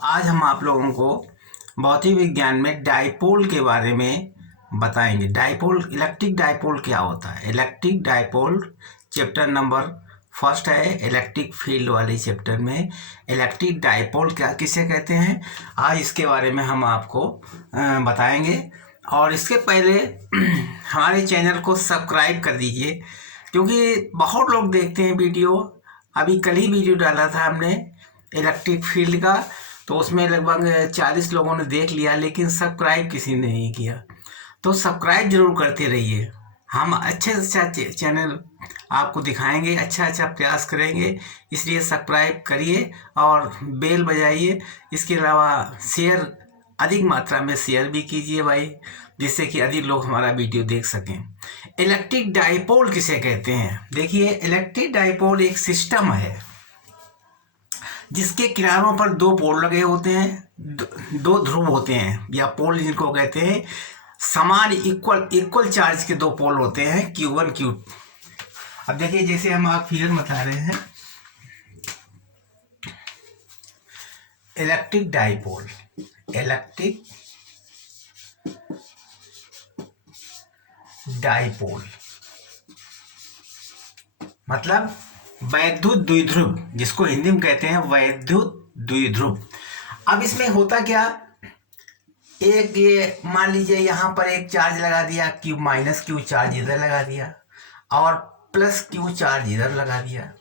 आज हम आप लोगों को भौतिक विज्ञान में डाइपोल के बारे में बताएंगे। डाइपोल, इलेक्ट्रिक डाइपोल क्या होता है। Electric dipole chapter number first है, इलेक्ट्रिक फील्ड वाले चैप्टर में इलेक्ट्रिक डाइपोल क्या किसे कहते हैं, आज इसके बारे में हम आपको बताएंगे। और इसके पहले हमारे चैनल को सब्सक्राइब कर दीजिए, क्योंकि बहुत लोग देखते हैं वीडियो। अभी कल ही वीडियो डाला था हमने इलेक्ट्रिक फील्ड का, तो उसमें लगभग 40 लोगों ने देख लिया, लेकिन सब्सक्राइब किसी ने नहीं किया। तो सब्सक्राइब जरूर करते रहिए। हम अच्छे से अच्छा चैनल आपको दिखाएंगे, अच्छा प्रयास करेंगे, इसलिए सब्सक्राइब करिए और बेल बजाइए। इसके अलावा शेयर, अधिक मात्रा में शेयर भी कीजिए भाई, जिससे कि अधिक लोग हमारा वीडियो देख सकें। इलेक्ट्रिक डाइपोल किसे कहते हैं? देखिए, इलेक्ट्रिक डाइपोल एक सिस्टम है जिसके किनारों पर दो पोल लगे होते हैं, दो ध्रुव होते हैं, या पोल जिनको कहते हैं। समान इक्वल चार्ज के दो पोल होते हैं, Q1 Q2। अब देखिए, जैसे हम आप फिगर बता रहे हैं, इलेक्ट्रिक डाइपोल, इलेक्ट्रिक डाइपोल मतलब वैद्युत द्विध्रुव, जिसको हिंदी में कहते हैं वैद्युत द्विध्रुव। अब इसमें होता क्या, एक ये मान लीजिए यहाँ पर एक चार्ज लगा दिया, Q माइनस Q चार्ज इधर लगा दिया और प्लस Q चार्ज इधर लगा दिया।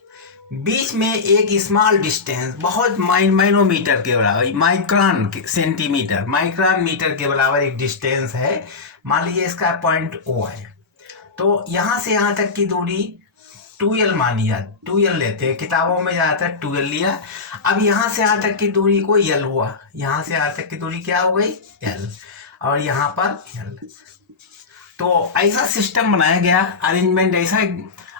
बीच में एक स्मॉल डिस्टेंस, बहुत माइनोमीटर के बराबर, माइक्रोन सेंटीमीटर, माइक्रोन मीटर के बराबर एक डिस्टेंस है। मान लीजिए इसका पॉइंट O है, तो यहाँ से यहाँ तक की दूरी 2L मानिए, 2L लेते हैं, किताबों में ज़्यादातर 2L लिया। अब यहाँ से यहाँ तक की दूरी को L हुआ, यहाँ से यहाँ तक की दूरी क्या हो गई, L, और यहाँ पर L। तो ऐसा सिस्टम बनाया गया, अरेंजमेंट ऐसा,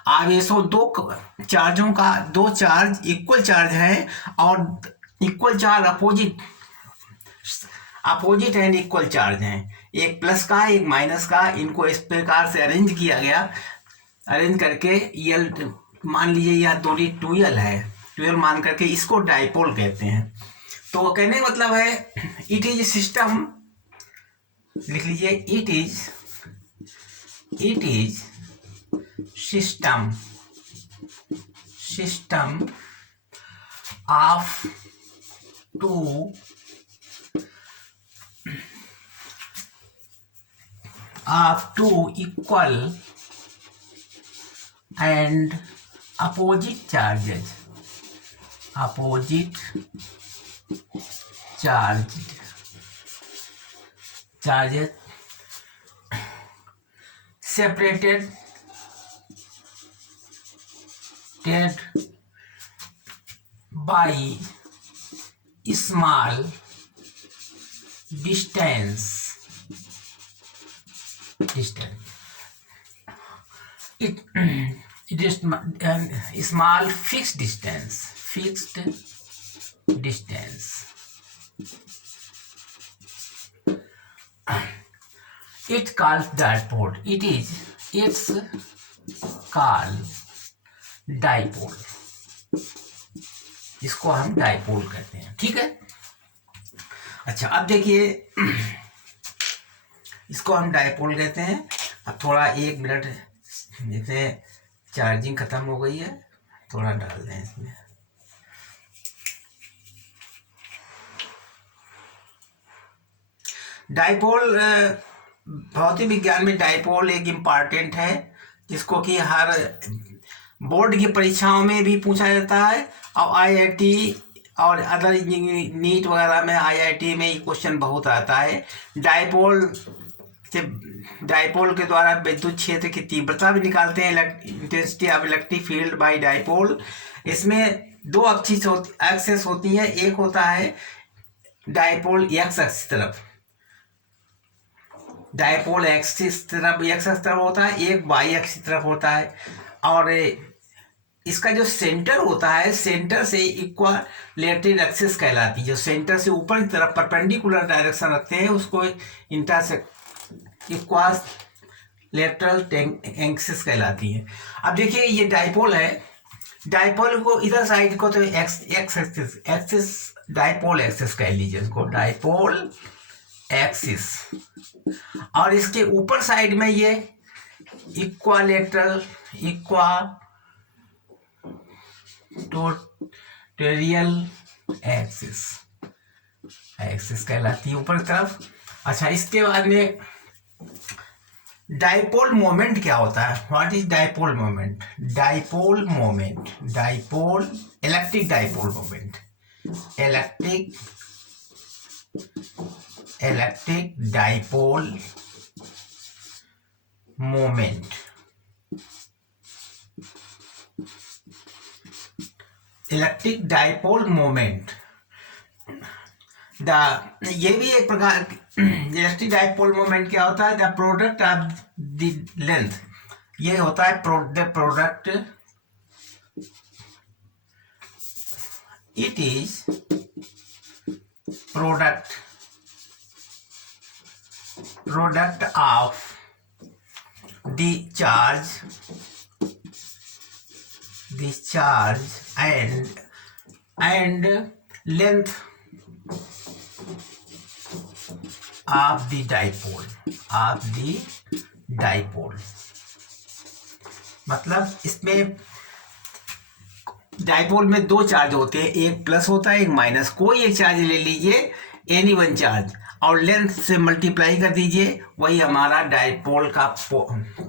आवेशों दो चार्जों का, दो चार्ज इक्वल चार्ज है और equal charge opposite and equal charge हैं, एक प्लस का एक माइनस का। इनको इस प्रकार से अरेंज किया गया, अरेंज करके L मान लीजिए यह दूरी 2L है, 2L मान करके इसको डाइपोल कहते हैं। तो कहने का मतलब है, इट इज सिस्टम, लिख लीजिए, it is system of two equal and opposite charges, charges separated by small distance. It is small fixed distance. It called dipole. It's called dipole. इसको हम डाइपोल कहते हैं, ठीक है। अच्छा, अब देखिए, इसको हम डाइपोल कहते हैं। अब थोड़ा 1 मिनट, जैसे चार्जिंग खत्म हो गई है, थोड़ा डाल दें इसमें। डाइपोल, भौतिक विज्ञान में डाइपोल एक इम्पॉर्टेंट है, जिसको कि हर बोर्ड की परीक्षाओं में भी पूछा जाता है, और IIT और अदर नीट वगैरह में, IIT में ये क्वेश्चन बहुत आता है। डाइपोल के द्वारा विद्युत क्षेत्र की तीव्रता भी निकालते हैं, intensity of electric field bye dipole. इसमें दो एक्सिस होती है, एक होता है डाइपोल एक्स एक्सिस तरफ, डाइपोल एक्सिस तरफ, एक्स एक्सिस तरफ होता है, एक वाई एक्सिस तरफ होता है। और इसका जो सेंटर होता है, सेंटर से इक्विलैटरल एक्सिस कहलाती है। जो सेंटर से ऊपर की तरफ परपेंडिकुलर डायरेक्शन रखते हैं, उसको इक्विलैटरल एक्सिस कहलाती है। अब देखिए, ये डाइपोल है, डाइपोल को इधर साइड को तो x x axis axis dipole axis कह लीजिए इसको, डाइपोल एक्सिस। और इसके ऊपर साइड में ये इक्वालेटरल इक्वाटोरियल एक्सिस एक्सिस कहलाती है ऊपर की तरफ। अच्छा, इसके बाद में डाइपोल मोमेंट क्या होता है? What is dipole moment? Dipole moment, dipole electric dipole moment, electric dipole moment. Electric dipole moment ये भी एक प्रकार इलेक्ट्रिक डाइपोल मोमेंट क्या होता है? The product of the length, ये होता है the product, it is product of the charge and length of the dipole, मतलब इसमें डाइपोल में दो चार्ज होते हैं, एक प्लस होता है एक माइनस। कोई एक चार्ज ले लीजिए, एनी वन चार्ज, और लेंथ से मल्टीप्लाई कर दीजिए, वही हमारा डाइपोल का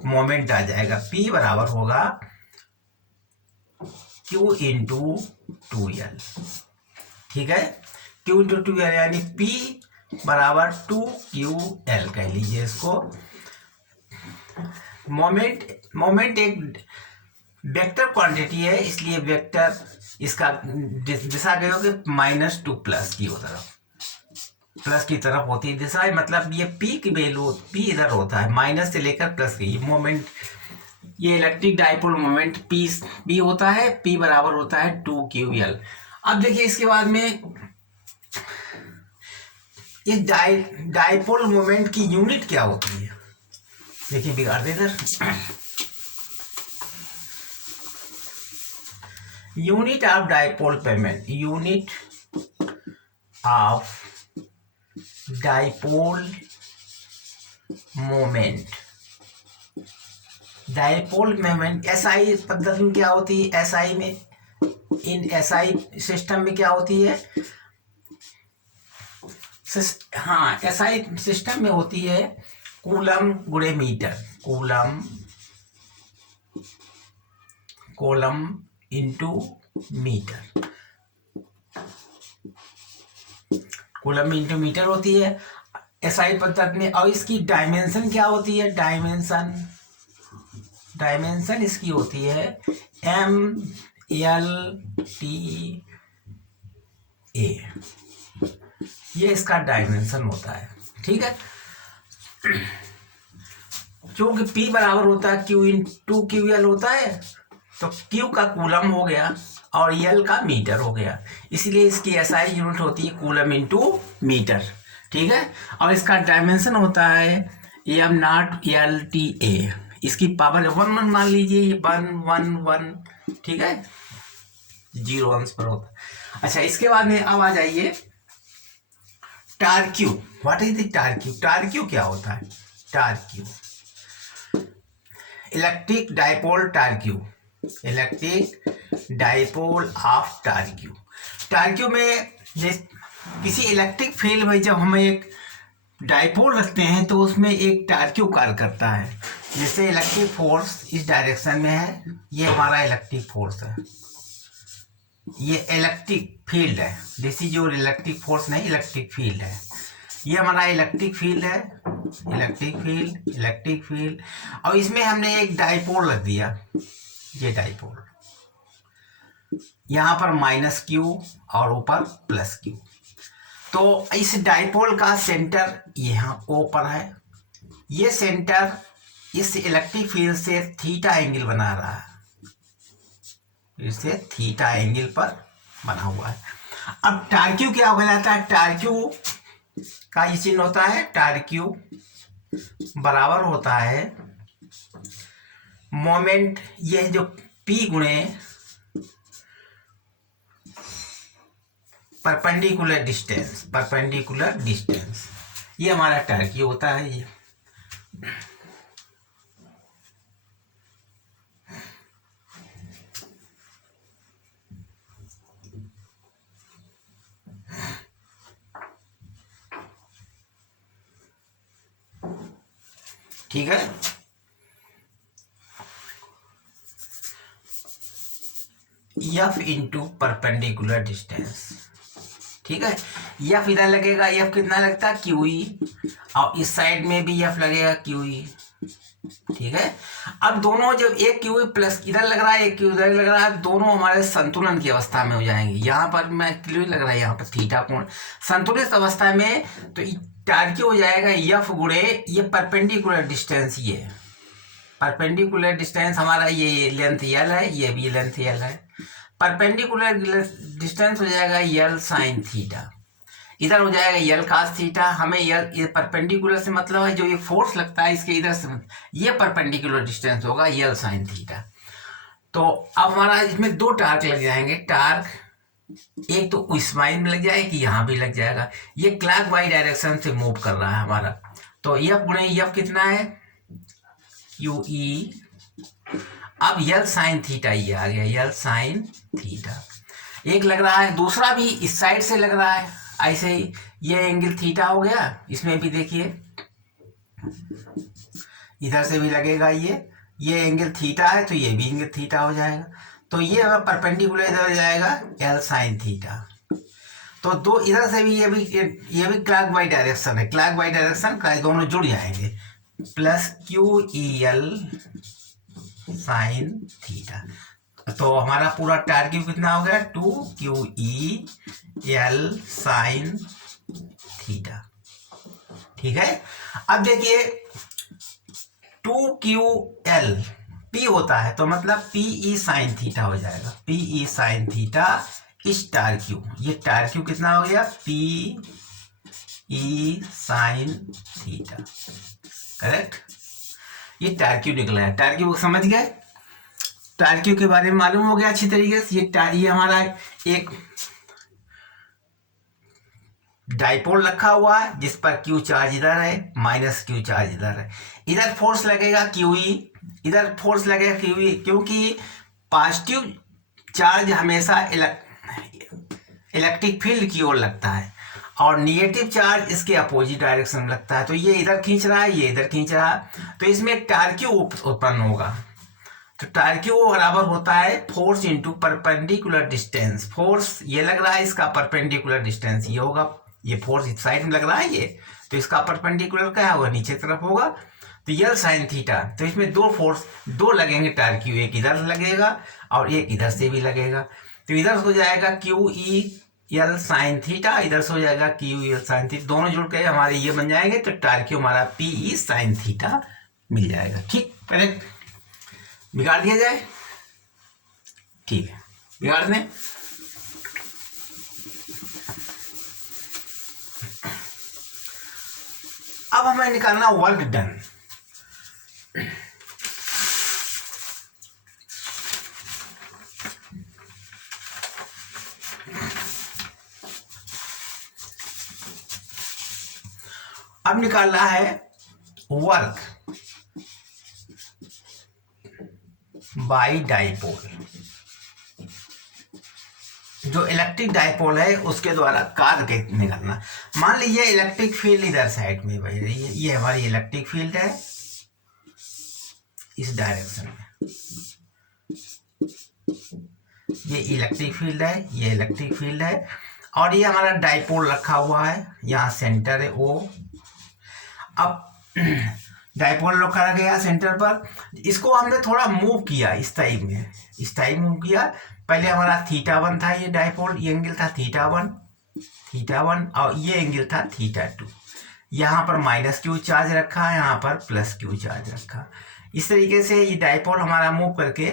मोमेंट आ जाएगा। P बराबर होगा Q इंटू 2L, ठीक है। Q इंटू 2L यानी P बराबर 2QL कह लीजिए इसको। मोमेंट एक वेक्टर क्वांटिटी है, इसलिए वेक्टर इसका दिशा गई होगी माइनस टू प्लस की तरफ, प्लस की तरफ होती है दिशा। मतलब ये P की वैल्यू, P इधर होता है माइनस से लेकर प्लस की मोमेंट। ये इलेक्ट्रिक डाइपोल मोमेंट P होता है, P बराबर होता है 2QL। अब देखिए इसके बाद में इस डाइपोल मोमेंट की यूनिट क्या होती है? देखिए बिगाड़ दे इधर, unit of dipole payment, unit of dipole moment, dipole moment SI पद्धति में क्या होती है? SI में, इन SI सिस्टम में क्या होती है? हाँ, SI सिस्टम में होती है कूलम गुणे metre, coulomb into metre, coulomb into metre होती है SI पद्धति में। और इसकी डायमेंशन क्या होती है? डायमेंशन इसकी होती है MLTA, ये इसका डायमेंशन होता है, ठीक है। क्योंकि P बराबर होता है Q इंटू QL होता है, तो Q का कूलम हो गया और L का मीटर हो गया, इसलिए इसकी SI यूनिट होती है कूलम इंटू मीटर, ठीक है। और इसका डायमेंशन होता है M0LTA, इसकी पावर 1 मान लीजिए, ये 1 ठीक है, 0 अंश पर होता है। अच्छा, इसके बाद में अब आ जाइए torque. What is the torque? Torque क्या होता है? Torque, electric dipole torque, electric dipole of torque. Torque में किसी इलेक्ट्रिक फील्ड में जब हम एक डाइपोल रखते हैं तो उसमें एक टार्क्यू कार्य करता है। जैसे इलेक्ट्रिक फोर्स इस डायरेक्शन में है, ये हमारा इलेक्ट्रिक फोर्स है, ये इलेक्ट्रिक फील्ड है, this is your electric force नहीं, इलेक्ट्रिक फील्ड है। ये हमारा इलेक्ट्रिक फील्ड है, इलेक्ट्रिक फील्ड। और इसमें हमने एक डाइपोल रख दिया, ये डाइपोल, यहाँ पर -Q और ऊपर +Q। तो इस डाइपोल का सेंटर यहाँ O पर है, ये सेंटर इस इलेक्ट्रिक फील्ड से थीटा एंगल बना रहा है, इससे थीटा एंगल पर बना हुआ है। अब टार्क्यू क्या कहलाता है? टार्क्यू का ये चिन्ह होता है, टार्क्यू बराबर होता है मोमेंट, ये जो P गुणे परपेंडिकुलर डिस्टेंस ये हमारा टारगेट होता है ये। ठीक है, एफ इंटू परपेंडिकुलर डिस्टेंस। ठीक है, एफ इधर लगेगा, एफ कितना लगता है क्यू ई, और इस साइड में भी एफ लगेगा क्यू ई। ठीक है, अब दोनों जब एक क्यू ई प्लस इधर लग रहा है, एक क्यू इधर लग रहा है, दोनों हमारे संतुलन की अवस्था में हो जाएंगे। यहाँ पर मैं क्यू लग रहा है, यहाँ पर थीटा कोण, संतुलित अवस्था में तो टारगेट हो जाएगा एफ गुणे ये परपेंडिकुलर डिस्टेंस, ये परपेंडिकुलर डिस्टेंस हमारा ये लेंथ एल है, ये भी लेंथ एल है। परपेंडिकुलर डिस्टेंस हो जाएगा यल साइन थीटा, इधर हो जाएगा यल कास थीटा। हमें यल ये परपेंडिकुलर से मतलब है जो ये फोर्स लगता है इसके इधर से, ये परपेंडिकुलर डिस्टेंस होगा यल साइन थीटा। तो अब हमारा इसमें दो टार्क लग जाएंगे। टार्क एक तो इस लाइन में लग जाएगी, यहाँ भी लग जाएगा, ये क्लॉकवाइज डायरेक्शन से मूव कर रहा है हमारा। तो एफ गुणे एफ कितना है क्यू ई, अब यल साइन थीटा ये आ गया, यल साइन थीटा एक लग रहा है। दूसरा भी इस साइड से लग रहा है, ऐसे ही ये एंगल थीटा हो गया। इसमें भी देखिए इधर से भी लगेगा, ये एंगल थीटा है तो ये भी एंगल थीटा हो जाएगा। तो ये परपेंडिकुलर इधर हो जाएगा यल साइन थीटा। तो दो इधर से भी ये भी क्लॉकवाइज डायरेक्शन है, क्लॉकवाइज डायरेक्शन दोनों जुड़ जाएंगे, plus Q E L sine theta. तो हमारा पूरा टारगेट कितना हो गया 2QEL साइन थीटा। ठीक है, अब देखिए 2QL P होता है तो मतलब PE साइन थीटा हो जाएगा, PE साइन थीटा इस टारक्यू, ये टारक्यू कितना हो गया PE साइन थीटा, करेक्ट। ये टारक्यू निकला है, टारक्यू समझ गए, टारक्यू के बारे में मालूम हो गया अच्छी तरीके से। ये हमारा एक डाइपोल रखा हुआ है जिस पर क्यू चार्ज इधर है, माइनस क्यू चार्ज इधर है। इधर फोर्स लगेगा क्यू ई, इधर फोर्स लगेगा क्यू ई, क्योंकि पॉजिटिव चार्ज हमेशा इलेक्ट्रिक फील्ड की ओर लगता है और निगेटिव चार्ज इसके अपोजिट डायरेक्शन में लगता है। तो ये इधर खींच रहा है, ये इधर खींच रहा है, तो इसमें टारक्यू उत्पन्न होगा। तो टारक्यू बराबर होता है force into perpendicular distance. Force ये लग रहा है, इसका परपेंडिकुलर डिस्टेंस ये होगा, ये फोर्स इस साइड में लग रहा है ये, तो इसका परपेंडिकुलर क्या होगा नीचे तरफ होगा, तो यल साइन थीटा। तो इसमें दो फोर्स दो लगेंगे टारक्यू, एक इधर लगेगा और एक इधर से भी लगेगा। तो इधर हो जाएगा क्यू ई यल साइन थीटा, इधर से हो जाएगा क्यू यल साइन थीटा, दोनों जुड़ के हमारे ये बन जाएंगे। तो टारक्यू हमारा पी ई साइन थीटा मिल जाएगा। ठीक, करेक्ट, बिगाड़ दिया जाए, ठीक है, बिगाड़ दें। अब हमें निकालना वर्क डन। अब निकालना है वर्क बाई डाइपोल। जो इलेक्ट्रिक डाइपोल है उसके द्वारा कार्य निकालना। मान लीजिए इलेक्ट्रिक फील्ड इधर साइड में बह रही है, ये हमारी इलेक्ट्रिक फील्ड है इस डायरेक्शन में, ये इलेक्ट्रिक फील्ड है, ये इलेक्ट्रिक फील्ड है, और ये हमारा डाइपोल रखा हुआ है, यहाँ सेंटर है ओ। अब डाइपोल रखा गया सेंटर पर, इसको हमने थोड़ा मूव किया इस टाइप में, इस टाइप मूव किया। पहले हमारा θ1 था, ये डाइपोल, ये एंगल था θ1 और ये एंगल था θ2। यहाँ पर माइनस क्यू चार्ज रखा है, यहाँ पर प्लस क्यू चार्ज रखा। इस तरीके से ये डाइपोल हमारा मूव करके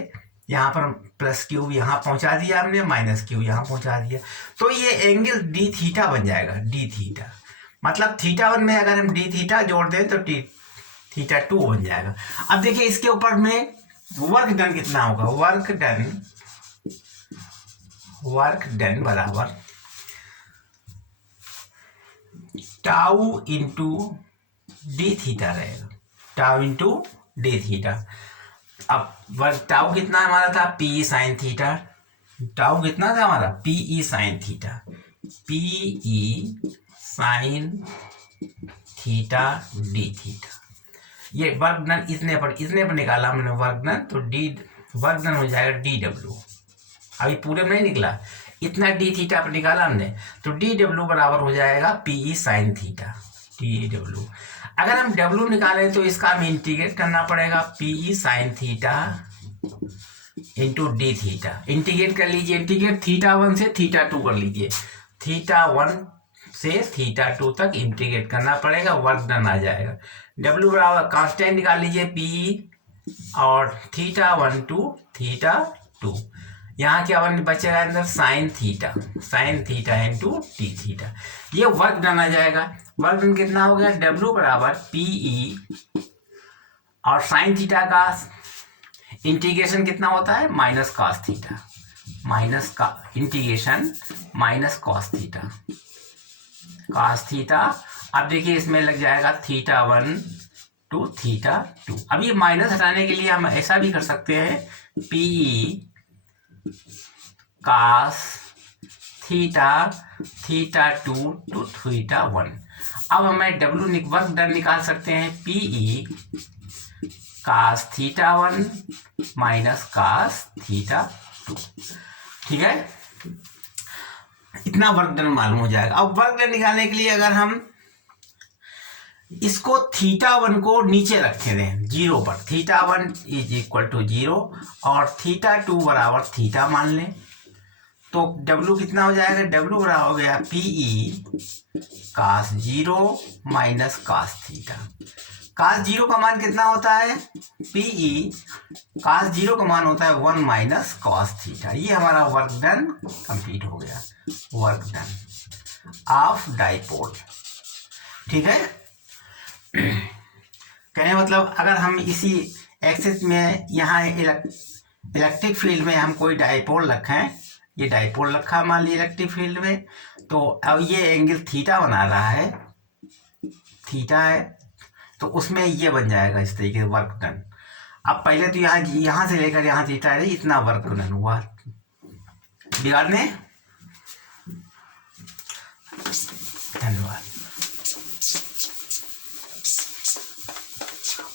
यहाँ पर प्लस क्यू यहाँ पहुँचा दिया हमने, माइनस क्यू यहाँ पहुँचा दिया। तो ये एंगल डी थीटा बन जाएगा, डी थीटा। मतलब θ1 में अगर हम डी थीटा जोड़ दें तो θ2 बन जाएगा। अब देखिए इसके ऊपर में वर्क डन कितना होगा, वर्क डन बराबर टाउ इंटू डी थीटा रहेगा, टाउ इंटू डी थीटा। अब वर्ग टाउ कितना हमारा था, पी साइन थीटा। टाउ कितना था हमारा, P sine theta, P sine theta D theta. ये वर्क डन इतने पर निकाला हमने वर्क डन, तो डी वर्क डन हो जाएगा डी डब्ल्यू। अभी पूरे में नहीं निकला, इतना डी थीटा पर निकाला हमने, तो डी डब्ल्यू बराबर हो जाएगा P sine theta, D W. अगर हम डब्ल्यू निकालें तो इसका हमें इंटीग्रेट करना पड़ेगा, P sine theta into D theta. Integrate कर लीजिए, इंटीग्रेट थीटा 1 से थीटा 2 कर लीजिए, थीटा 1 से थीटा 2 तक इंटीग्रेट करना पड़ेगा, वर्क डन आ जाएगा। डब्ल्यू बराबर कांस्टेंट निकाल लीजिए पी, और थीटा 1 टू थीटा 2, यहाँ क्या बचेगा अंदर, sine theta into T theta. ये वर्क डन आ जाएगा। वर्क डन कितना हो गया, डब्ल्यू बराबर पीई, और साइन थीटा का इंटीग्रेशन कितना होता है, माइनस कॉस थीटा, माइनस का integration minus cos theta, cos theta. अब देखिए इसमें लग जाएगा थीटा 1 टू थीटा 2। अब ये माइनस हटाने के लिए हम ऐसा भी कर सकते हैं, P cos theta 2 to theta 1। अब हमें डब्ल्यू वर्क डन निकाल सकते हैं, PE cos theta 1 minus cos theta 2। ठीक है, इतना वर्क डन मालूम हो जाएगा। अब वर्क डन निकालने के लिए अगर हम इसको थीटा 1 को नीचे रखे दें 0 पर, थीटा 1 इज इक्वल टू 0 और थीटा 2 बराबर थीटा मान लें, तो डब्ल्यू कितना हो जाएगा, डब्ल्यू बराबर हो गया PE cos 0 minus cos theta. Cos 0 का मान कितना होता है, पीई कॉस 0 का मान होता है 1 माइनस कॉस थीटा। ये हमारा वर्क डन कंप्लीट हो गया, वर्क डन ऑफ डाइपोल। ठीक है, कहने मतलब अगर हम इसी एक्सिस में यहाँ इलेक्ट्रिक फील्ड में हम कोई डाइपोल रखें, ये डाइपोल रखा मान लीजिए इलेक्ट्रिक फील्ड में, तो अब ये एंगल थीटा बना रहा है, थीटा है, तो उसमें ये बन जाएगा इस तरीके से वर्क डन। अब पहले तो यहाँ से लेकर यहाँ थीटा है, इतना वर्क डन हुआ बिगाड़ने। धन्यवाद।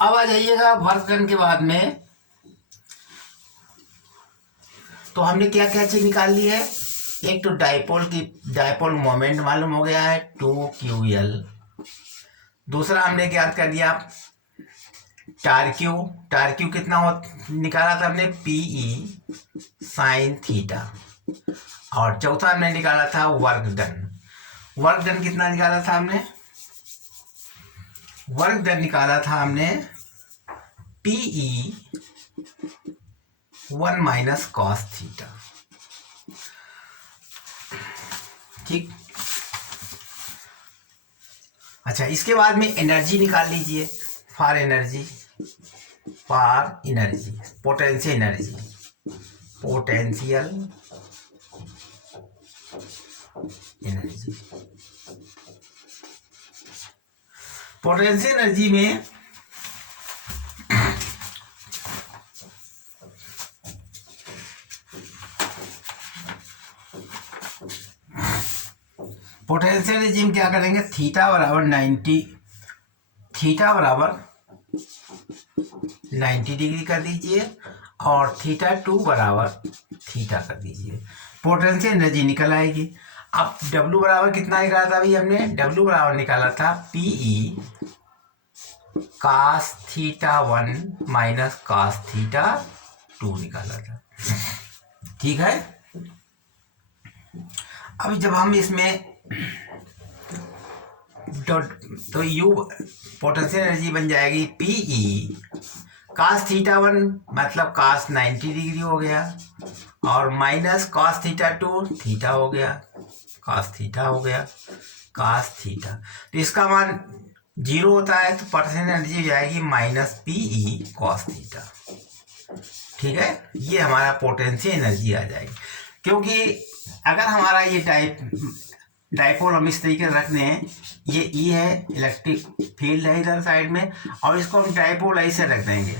अब आ जाइएगा वर्क डन के बाद में, तो हमने क्या क्या चीज निकाल ली है, एक तो डाइपोल मोमेंट मालूम हो गया है 2ql, दूसरा हमने ज्ञात कर दिया टार क्यू कितना निकाला था हमने, पीई साइन थीटा, और चौथा हमने निकाला था वर्क डन कितना निकाला था हमने, वर्क डन निकाला था हमने पीई 1 माइनस कॉस थीटा। ठीक, अच्छा इसके बाद में एनर्जी निकाल लीजिए, फॉर एनर्जी पोटेंशियल एनर्जी में पोटेंशियल एनर्जी में क्या करेंगे, थीटा बराबर 90 डिग्री कर दीजिए और थीटा 2 बराबर थीटा कर दीजिए, पोटेंशियल एनर्जी निकल आएगी। अब W बराबर कितना निकाला था अभी हमने, W बराबर निकाला था PE cos theta 1 minus cos theta 2 निकाला था। ठीक है, अभी जब हम इसमें तो यू पोटेंशियल एनर्जी बन जाएगी पीई cos थीटा 1 मतलब cos 90 डिग्री हो गया, और माइनस cos थीटा 2 थीटा हो गया, cos थीटा हो गया, cos थीटा, तो इसका मान 0 होता है तो पोटेंशियल एनर्जी हो जाएगी माइनस पीई cos थीटा। ठीक है, ये हमारा पोटेंशियल एनर्जी आ जाएगी, क्योंकि अगर हमारा ये डाइपोल हम इस तरीके से रखते हैं, ये ई है, इलेक्ट्रिक फील्ड है इधर साइड में, और इसको हम डाइपोल ऐसे रख देंगे।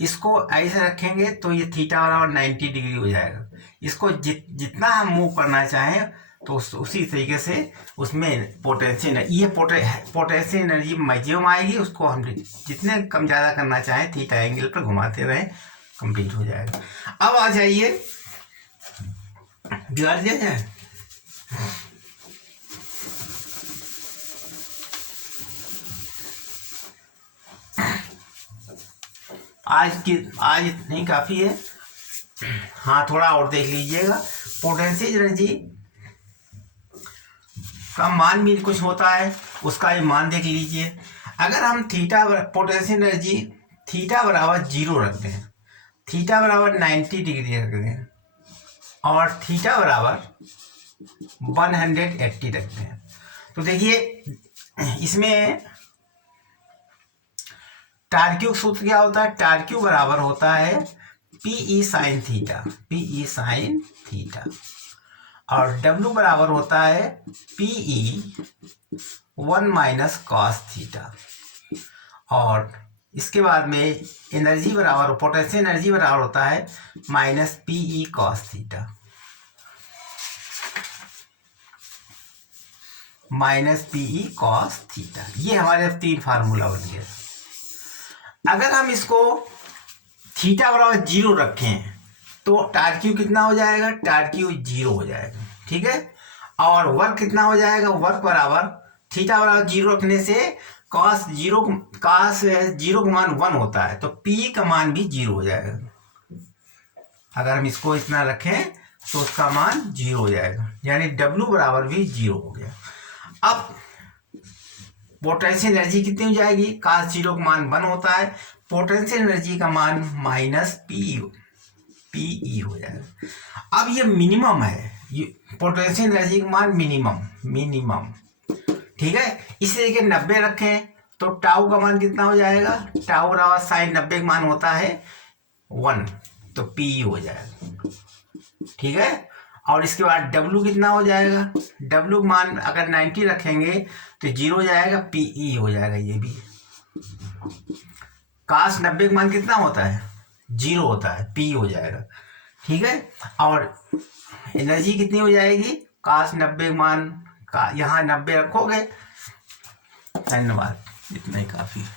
इसको ऐसे रखेंगे तो ये थीटा बराबर 90 डिग्री हो जाएगा। इसको जितना हम मूव करना चाहें तो उसी तरीके से उसमें पोटेंशियल, ये पोटेंशियल एनर्जी मैक्सिमम आएगी, उसको हम जितने कम ज़्यादा करना चाहें थीटा एंगल पर घुमाते रहें, कंप्लीट हो जाएगा। अब आ जाइए, बिगाड़ दिया जाए। आज नहीं काफ़ी है, हाँ थोड़ा और देख लीजिएगा। पोटेंशियल एनर्जी का मान भी कुछ होता है, उसका ये मान देख लीजिए। अगर हम पोटेंशियल एनर्जी थीटा बराबर 0 रखते हैं, थीटा बराबर 90 डिग्री रखते हैं, और थीटा बराबर 180 रखते हैं, तो देखिए इसमें टार्क्यू सूत्र क्या होता है? टार्क्यू बराबर होता है PE sine theta, PE sine theta, और डब्ल्यू बराबर होता है पीई 1 माइनस कॉस थीटा, और इसके बाद में एनर्जी बराबर, पोटेंशियल एनर्जी बराबर होता है minus PE cos theta, minus PE cos theta. ये हमारे 3 फार्मूला बन गए। अगर हम इसको थीटा बराबर 0 रखें तो टार्क्यू कितना हो जाएगा? टार्क्यू 0 हो जाएगा, ठीक है। और वर्क कितना हो जाएगा? वर्क बराबर थीटा बराबर 0 रखने से कॉस 0 का मान 1 होता है, तो पी का मान भी 0 हो जाएगा। अगर हम इसको इतना रखें तो उसका मान 0 हो जाएगा, यानी डब्ल्यू बराबर भी 0 हो गया। अब पोटेंशियल एनर्जी कितनी हो जाएगी? cos 0 का मान 1 होता है, पोटेंशियल एनर्जी का मान माइनस पीई हो जाएगा। अब ये मिनिमम है, ये पोटेंशियल एनर्जी का मान मिनिमम, ठीक है। इसी तरीके 90 रखें तो टाउ का मान कितना हो जाएगा? टाउ बराबर साइन 90 का मान होता है 1, तो पीई हो जाएगा, ठीक है। और इसके बाद डब्ल्यू कितना हो जाएगा? डब्ल्यू मान अगर 90 रखेंगे तो 0 हो जाएगा, पीई हो जाएगा ये भी। काश 90 का मान कितना होता है? 0 होता है, पी हो जाएगा, ठीक है। और एनर्जी कितनी हो जाएगी? काश 90 मान का यहाँ 90 रखोगे। धन्यवाद, इतना ही काफ़ी है।